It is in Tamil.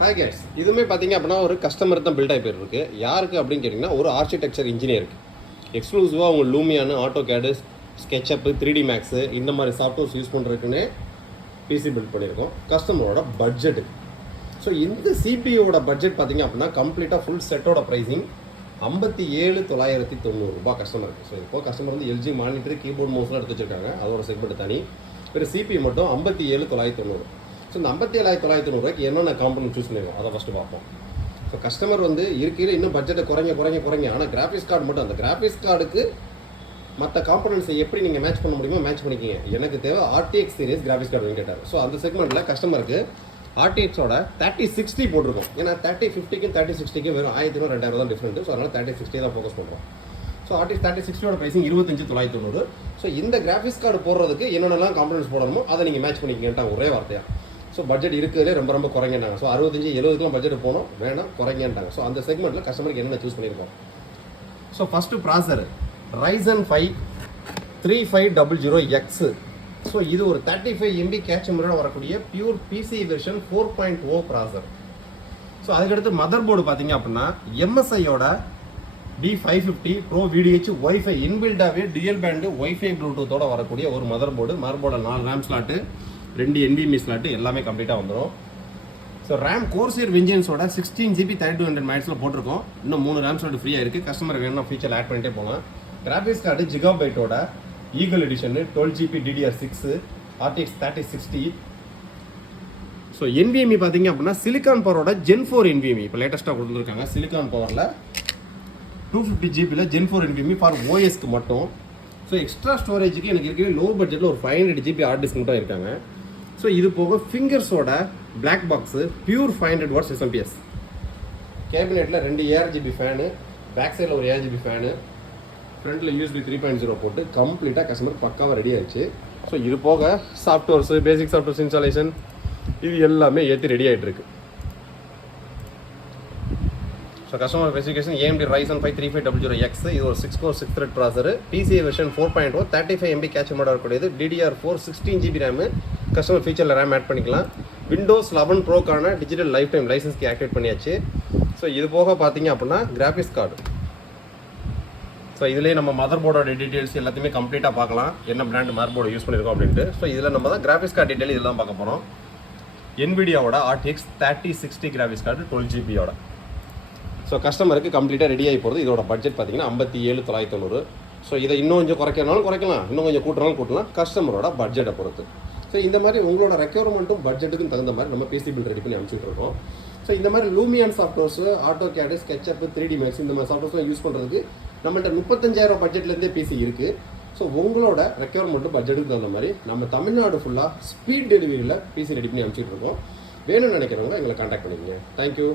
ஹாய் கேஸ், இதுவுமே பார்த்தீங்க அப்படின்னா ஒரு கஸ்டமர் தான் பில்ட் ஆகி போயிருக்கு. யாருக்கு அப்படின்னு கேட்டிங்கன்னா ஒரு ஆர்கிடெக்சர் இன்ஜினியருக்கு எக்ஸ்க்ளூசிவாக அவங்க லூமியானு, ஆட்டோகேடு, ஸ்கெட்சப்பு, 3D மேக்ஸு இந்த மாதிரி சாஃப்ட்வேர்ஸ் யூஸ் பண்ணுறதுக்குன்னே பிசி பில்ட் பண்ணியிருக்கோம் கஸ்டமரோட பட்ஜெட்டுக்கு. ஸோ இந்த சிபியோட பட்ஜெட் பார்த்தீங்க அப்படின்னா கம்ப்ளீட்டாக ஃபுல் செட்டோட ப்ரைஸிங் 57,990 ரூபாய் கஸ்டமருக்கு. ஸோ இப்போ கஸ்டமர் வந்து எல்ஜி மானிட்டர், கீபோர்ட், மவுஸ்லாம் எடுத்து வச்சிருக்காங்க. அதோட செக்மெண்ட் தனி. வெறும் சிபி மட்டும் 57,990. ஸோ இந்த 57,990 என்னென்ன காம்பனன்ட் சூஸ் பண்ணிருக்கோம் அதை ஃபஸ்ட்டு பார்ப்போம். ஸோ கஸ்டமர் வந்து இருக்கையில் இன்னும் பட்ஜெட்டை குறைங்க. ஆனால் கிராஃபிக்ஸ் கார்டு மட்டும், அந்த கிராஃபிக்ஸ் கார்டுக்கு மற்ற காம்பனன்ட்ஸை எப்படி நீங்கள் மேட்ச் பண்ண முடியுமோ மேட்ச் பண்ணிக்கிங்க. எனக்கு தேவை RTX சீரிஸ் கிராஃபிக்ஸ் கார்டு கேட்டார். ஸோ அந்த செக்மெண்ட்டில் கஸ்டமருக்கு RTXோட 3060 போட்டிருக்கோம். ஏன்னா 3050க்கும் 3060க்கும் வெறும் 1000-2000 தான் டிஃப்ரெண்ட். ஸோ அதனால் 3060 தான் ஃபோக்கஸ் பண்ணுறோம். ஸோ RTX 3060ஓட ப்ரைஸிங் 25,990. ஸோ இந்த கிராஃபிக்ஸ் கார்டு போடுறதுக்கு என்னென்னலாம் காம்பனன்ட்ஸ் போடணுமோ அதை நீங்கள் மேட்ச் பண்ணிக்கிங்கன்ட்டாங்க ஒரே வார்த்தையாக. ஸோ பட்ஜெட் இருக்கிறதே ரொம்ப குறைங்கட்டாங்க. ஸோ 65-70க்குலாம் பட்ஜெட் போனோம், வேணாம் குறைங்கன்ட்டாங்க. ஸோ அந்த செக்மெண்ட்டில் கஸ்டமருக்கு என்னென்ன சூஸ் பண்ணியிருக்கோம். ஸோ ஃபஸ்ட்டு ப்ராசர் Ryzen 5 3500X. ஸோ இது ஒரு 35 MB கேட்சமரோட வரக்கூடிய பியூர் PCI வெர்ஷன் 4.0 ப்ராசர். ஸோ அதுக்கடுத்து மதர் போர்டு பார்த்தீங்க அப்படின்னா MSIயோட D550 Pro VDH ஒய்ஃபை இன்பில்டாகவே டிஎல் பேண்டு ஒய்ஃபை ப்ளூடூத்தோட வரக்கூடிய ஒரு மதர் போர்டு. மதர் போர்டில் 4 RAM ஸ்லாட்டு, 2 NVMe ஸ்லாட்டு எல்லாமே கம்ப்ளீட்டாக வந்துடும். ஸோ ரேம் கோர்சியர் வெஞ்சன்ஸோட 16GB 3200 MHz போட்டிருக்கோம். இன்னும் 3 RAM ஸ்லாட் ஃப்ரீயாக இருக்குது. கஸ்டமர் வேணும்னா ஃபீச்சர் ஆட் பண்ணிட்டே போகலாம். கிராஃபிக்ஸ் கார்டு ஜிகாபைட்டோட eagle edition 12GB DDR6 RTX 3060. So NVMe பார்த்தீங்க அப்படின்னா சிலிக்கான் பவரோட Gen 4 NVMe இப்போ லேட்டஸ்ட்டாக கொடுத்துருக்காங்க. சிலிக்கான் பவரில் 250GB Gen 4 NVMe ஃபார் OSக்கு மட்டும். ஸோ எக்ஸ்ட்ரா ஸ்டோரேஜுக்கு எனக்கு இருக்கிற லோ பட்ஜெட்டில் ஒரு 500GB ஹார்ட் டிஸ்க் மட்டும் இருக்காங்க. ஸோ இது போக ஃபிங்கர்ஸோட black box pure 500 watts SMPS. கேபினெட்டில் 2 ARGB ஃபேனு, பேக் சைடில் ஒரு ARGB ஃபேனு, ஃப்ரண்ட்டில் USB 3.0 போட்டு கம்ப்ளீட்டாக கஸ்டமர் பக்காவாக ரெடி ஆயிடுச்சு. ஸோ இது போக சாஃப்ட்வேர்ஸு, பேசிக் சாஃப்ட்வேர்ஸ் இன்ஸ்டாலேஷன் இது எல்லாமே ஏற்றி ரெடி ஆகிட்டு இருக்கு. So customer specification AMD Ryzen 5 3500X. இது ஒரு 6-core 6-thread ப்ராசர், PCI வெர்ஷன் 4.0, 35 MB கேட்சமோட வரக்கூடியது, DDR4 16GB ரேமு. கஸ்டமர் ஃபீச்சரில் ரேம் ஆட் பண்ணிக்கலாம். விண்டோஸ் 11 ப்ரோக்கான டிஜிட்டல் லைஃப் டைம் லைசன்ஸ்க்கு ஆக்டிவேட் பண்ணியாச்சு. ஸோ இது போக பார்த்தீங்க அப்படின்னா கிராஃபிக்ஸ் கார்டு. ஸோ இதிலே நம்ம மதர் போர்டோட டீட்டெயில்ஸ் எல்லாத்தையுமே கம்ப்ளீட்டாக பார்க்கலாம், என்ன பிராண்ட் மதர் போர்டு யூஸ் பண்ணியிருக்கோம் அப்படின்ட்டு. ஸோ இதில் நம்ம தான் கிராஃபிக்ஸ் கார்டு டீட்டெயில் இதெல்லாம் பார்க்க போகிறோம். NVIDIAவோட RTX 3060 கிராஃபிக்ஸ் கார்டு 12GBயோட. ஸோ கஸ்டமருக்கு கம்ப்ளீட்டாக ரெடி ஆகி போகிறது. இதோட பட்ஜெட் பார்த்தீங்கன்னா 57,990. ஸோ இதை இன்னும் கொஞ்சம் குறைக்கனாலும் குறைக்கலாம், இன்னும் கொஞ்சம் கூட்டினாலும் கூட்டலாம், கஸ்டமரோட பட்ஜெட்டை பொறுத்து. ஸோ இந்த மாதிரி உங்களோட ரெக்யர்மெண்ட்டும் பட்ஜெட்டுக்கும் தகுந்த மாதிரி நம்ம PC பில் ரெடி பண்ணி அனுப்பிச்சுட்டு இருக்கோம். ஸோ இந்த மாதிரி Lumion softwares, AutoCAD, SketchUp, 3D Max இந்த மாதிரி சாஃப்ட்வேர்ஸ்லாம் யூஸ் பண்ணுறதுக்கு நம்மள்ட்ட 35,000 பட்ஜெட்லேருந்தே PC இருக்குது. ஸோ உங்களோட ரெக்யர்மெண்ட்டும் பட்ஜெட்டுக்கு தகுந்த மாதிரி நம்ம தமிழ்நாடு ஃபுல்லாக ஸ்பீட் டெலிவரியில் PC ரெடி பண்ணி அனுப்பிச்சுட்டு இருக்கோம். வேணும்னு நினைக்கிறவங்க எங்களை கான்டாக்ட் பண்ணிக்கோங்க. தேங்க்யூ.